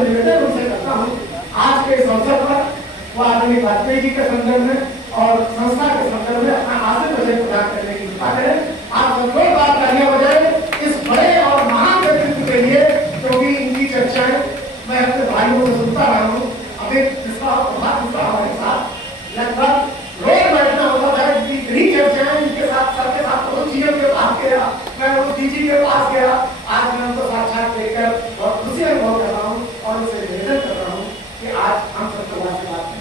से निवेदन उनसे करता हूँ आज के इस अवसर पर वो आदरणीय वाजपेयी जी के संदर्भ में और संस्था के संदर्भ में अपना आसन बजट प्रदान करने की कृपा करें। आप सब लोग बात तालियां बजाएं इस बड़े और महान व्यक्तित्व के लिए, क्योंकि इनकी चर्चाएं मैं अपने भाइयों से सुनता रहा हूँ। अभी जिसका प्रभाव हमारे साथ लगभग रोज बैठना होता था, इतनी चर्चाएं इनके साथ सबके साथ तो चीजों के पास गया, मैं वो जी के पास गया। आज मैं उनको साक्षात देखकर बहुत खुशी अनुभव कर रहा हूँ और उनसे निवेदन कर रहा हूँ कि आज हम सब लोगों से बात करें।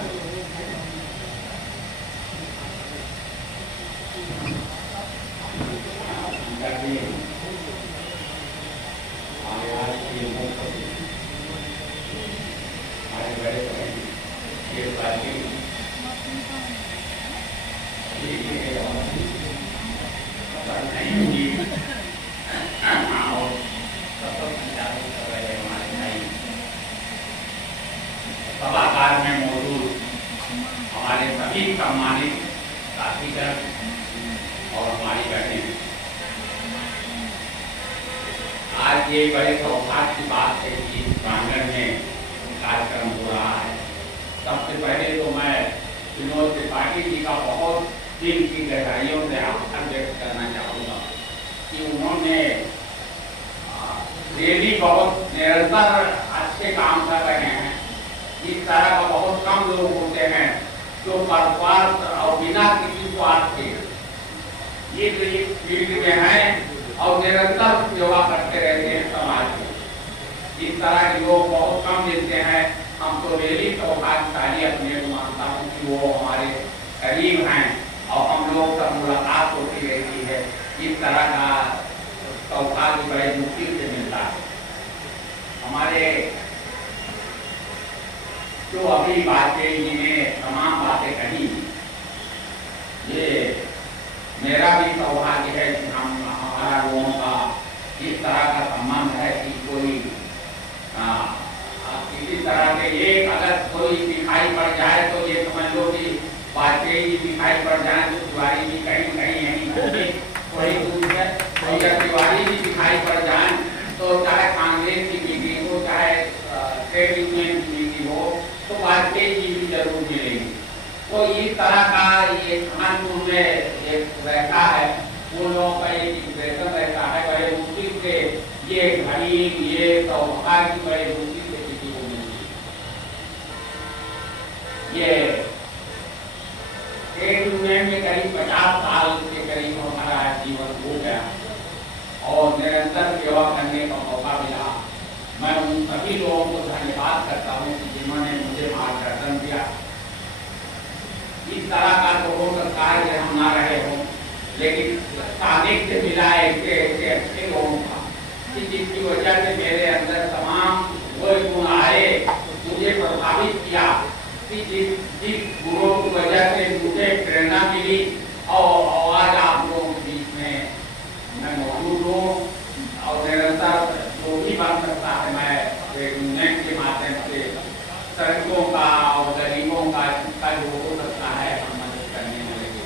सभागार में मौजूद हमारे सभी सम्मानित साथीगण और हमारी बहनें, आज ये बड़े सौभाग्य की बात है कि प्रांगण में कार्यक्रम हो रहा है। सबसे पहले तो मैं विनोद त्रिपाठी जी का बहुत दिल की गहराइयों से आभार व्यक्त करना चाहूँगा कि उन्होंने डेली बहुत निरंतर अच्छे काम कर रहे हैं। इस तरह का बहुत कम लोग होते हैं जो परस्वार्थ और बिना किसी स्वार्थ के ये जो इस फील्ड में हैं और निरंतर सेवा करते रहते हैं समाज में। इस तरह के लोग बहुत कम मिलते हैं। हम तो डेली सौभाग्यशाली अपने मानता हूँ कि वो हमारे करीब हैं और हम लोग का मुलाकात होती रहती है। इस तरह का सौभाग्य बड़े मुश्किल से मिलता है। हमारे जो अभी वाजपेयी जी ने तमाम बातें कही, ये मेरा भी सौभाग्य है कि हम हमारा लोगों का इस तरह का संबंध है कि कोई किसी तरह के एक अगर कोई दिखाई पड़ जाए तो ये समझ लो कि वाजपेयी जी दिखाई पड़ जाए तो तिवारी जी कहीं कहीं यहीं होंगे, वही दूर है। और जब तिवारी जी दिखाई पड़ जाए तो चाहे कांग्रेस की मीटिंग हो, चाहे ट्रेड यूनियन की मीटिंग हो, तो वाजपेयी जी भी जरूर मिलेंगे। तो इस तरह का ये कानपुर में एक रहता है, उन लोगों का एक इंप्रेशन रहता है। बड़े मुश्किल से ये घड़ी ये सौभाग्य की बड़े मुश्किल से किसी को मिलती है। ये ट्रेड यूनियन में करीब 50 साल के करीब हमारा जीवन हो गया और निरंतर सेवा करने का मौका मिला। मैं उन सभी लोगों को धन्यवाद करता हूँ कि जिन्होंने मुझे मार्गदर्शन दिया। इस तरह का तो हो सकता है कि हम ना रहे हों, लेकिन सानिध्य मिला ऐसे अच्छे लोगों का कि जिसकी वजह से मेरे अंदर तमाम वो गुण आए, मुझे प्रभावित किया कि जिस गुणों की वजह से मुझे प्रेरणा मिली और आज आप लोगों के बीच में मैं मौजूद हूँ और निरंतर जो भी बन सकता है मैं यूनियन के माध्यम से सड़कों का और गरीबों का जिसका जो हो सकता है हम मदद करने में लगे।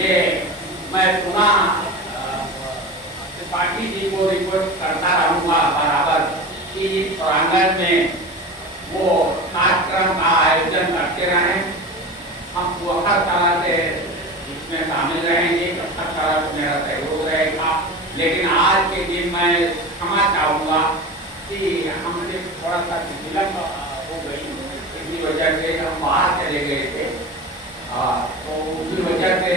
ये मैं पुनः त्रिपाठी जी को रिपोर्ट करता रहूँगा बराबर कि इस प्रांगण में वो कार्यक्रम का आयोजन करते रहें। हम वो हर तरह से इसमें शामिल रहेंगे, हर तरह से मेरा सहयोग रहेगा। लेकिन आज के दिन मैं क्षमा चाहूँगा कि हमसे थोड़ा सा विलंब हो गई, इसी वजह से हम बाहर चले गए थे, तो उसी वजह से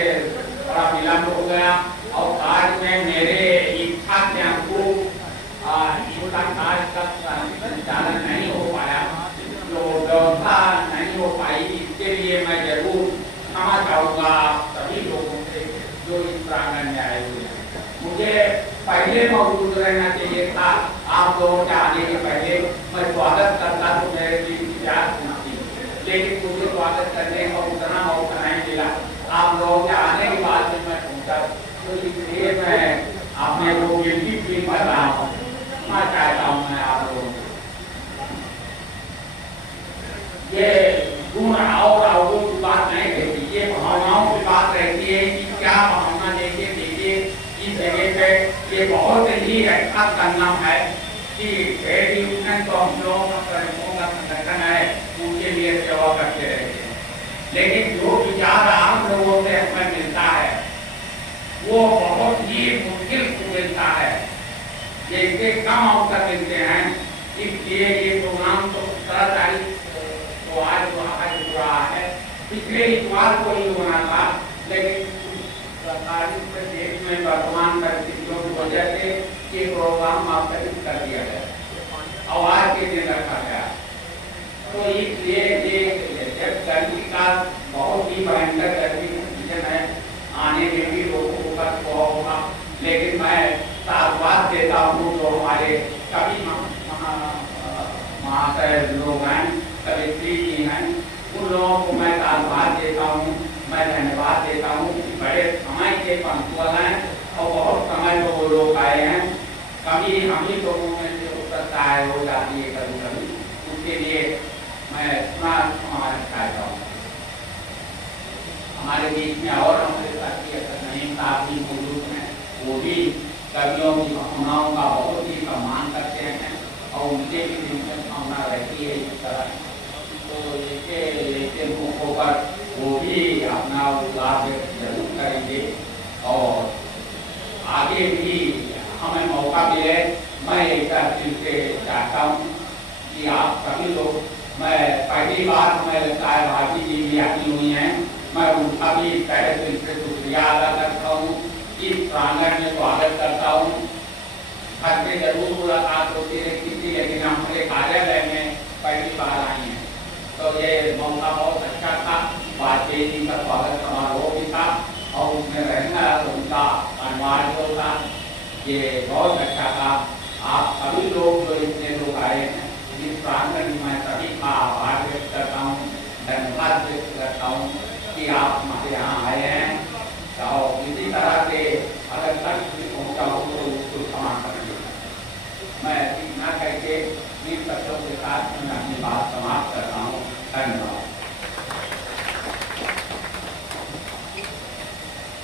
थोड़ा विलंब हो गया और आज में मेरे इच्छा के अनुरूप इसका कार्य का संचालन नहीं हो पाया, जो व्यवस्था नहीं हो पाई। इसके लिए मैं जरूर क्षमा चाहूँगा सभी लोगों से जो इस प्रांगण में आए हुए हैं। मुझे पहले मौजूद रहना चाहिए था, आप लोगों के आने के पहले मैं स्वागत करता तो मेरे लिए प्यार थी, लेकिन मुझे स्वागत करने का उतना मौका नहीं मिला। आप लोगों के आने के बाद में मैं पहुंचा, तो इसलिए मैं अपने को गिल्टी फील कर रहा हूँ। मैं चाहता हूँ मैं आप लोगों को ये गुण और अवगुण की बात नहीं रहती, ये भावनाओं की बात रहती है कि क्या भावना लेके देखिए इस जगह पे ये बहुत ही अच्छा संगम है। कि ट्रेड यूनियन तो हम लोगों का प्रमुखों का संगठन है, उनके लिए सेवा करते रहते हैं, लेकिन जो विचार आम लोगों से हमें मिलता है वो बहुत ही मुश्किल से मिलता है, जिससे कम अवसर मिलते हैं। इसलिए ये प्रोग्राम तो 17 तारीख को आज हो रहा है, पिछले इतवार को ही होना था, लेकिन सरकारी देश में वर्तमान परिस्थितियों की वजह से ये प्रोग्राम स्थगित कर दिया गया और आज के दिन रखा गया। तो इसलिए ये गर्मी का बहुत ही भयंकर गर्मी सीजन है, आने में भी लोगों का स्वभाव होगा, लेकिन मैं साधुवाद देता हूँ जो हमारे कवि महाशय लोग हैं, कवित्री जी हैं, उन लोगों को मैं साधुवाद देता हूँ, मैं धन्यवाद देता हूँ कि बड़े समय के पंक्चुअल हैं और बहुत समय तो वो लोग आए हैं। कभी हम ही लोगों में से उत्सुकता हो जाती है कभी कभी, उसके लिए मैं सुना चाहता हूँ। हमारे बीच में और हमारे साथी नईम साहब भी मौजूद हैं, वो भी कवियों की भावनाओं का बहुत ही सम्मान करते हैं और उनके भी दिल में भावना रहती है इस तरह। तो इसके मौकों पर वो भी अपना उल्लास जरूर करेंगे और आगे भी हमें मौका मिले। मैं एक दिल से चाहता हूँ कि आप सभी लोग, मैं पहली बार हमें साहेब हाजी जी भी आती हुई हैं, मैं उनका भी पहले दिल से शुक्रिया अदा करता हूँ, इस प्रांगण में स्वागत करता हूँ। घर में जरूर मुलाकात होती रहती थी, लेकिन हमारे कार्यालय में पहली बार आई हैं, तो ये मौका बहुत अच्छा था। वाजपेयी जी का स्वागत समारोह भी था और उसमें रहना उनका अनिवार्य था, ये बहुत अच्छा था। आप सभी लोग जो इतने लोग आए हैं, इस प्रांगण में मैं सभी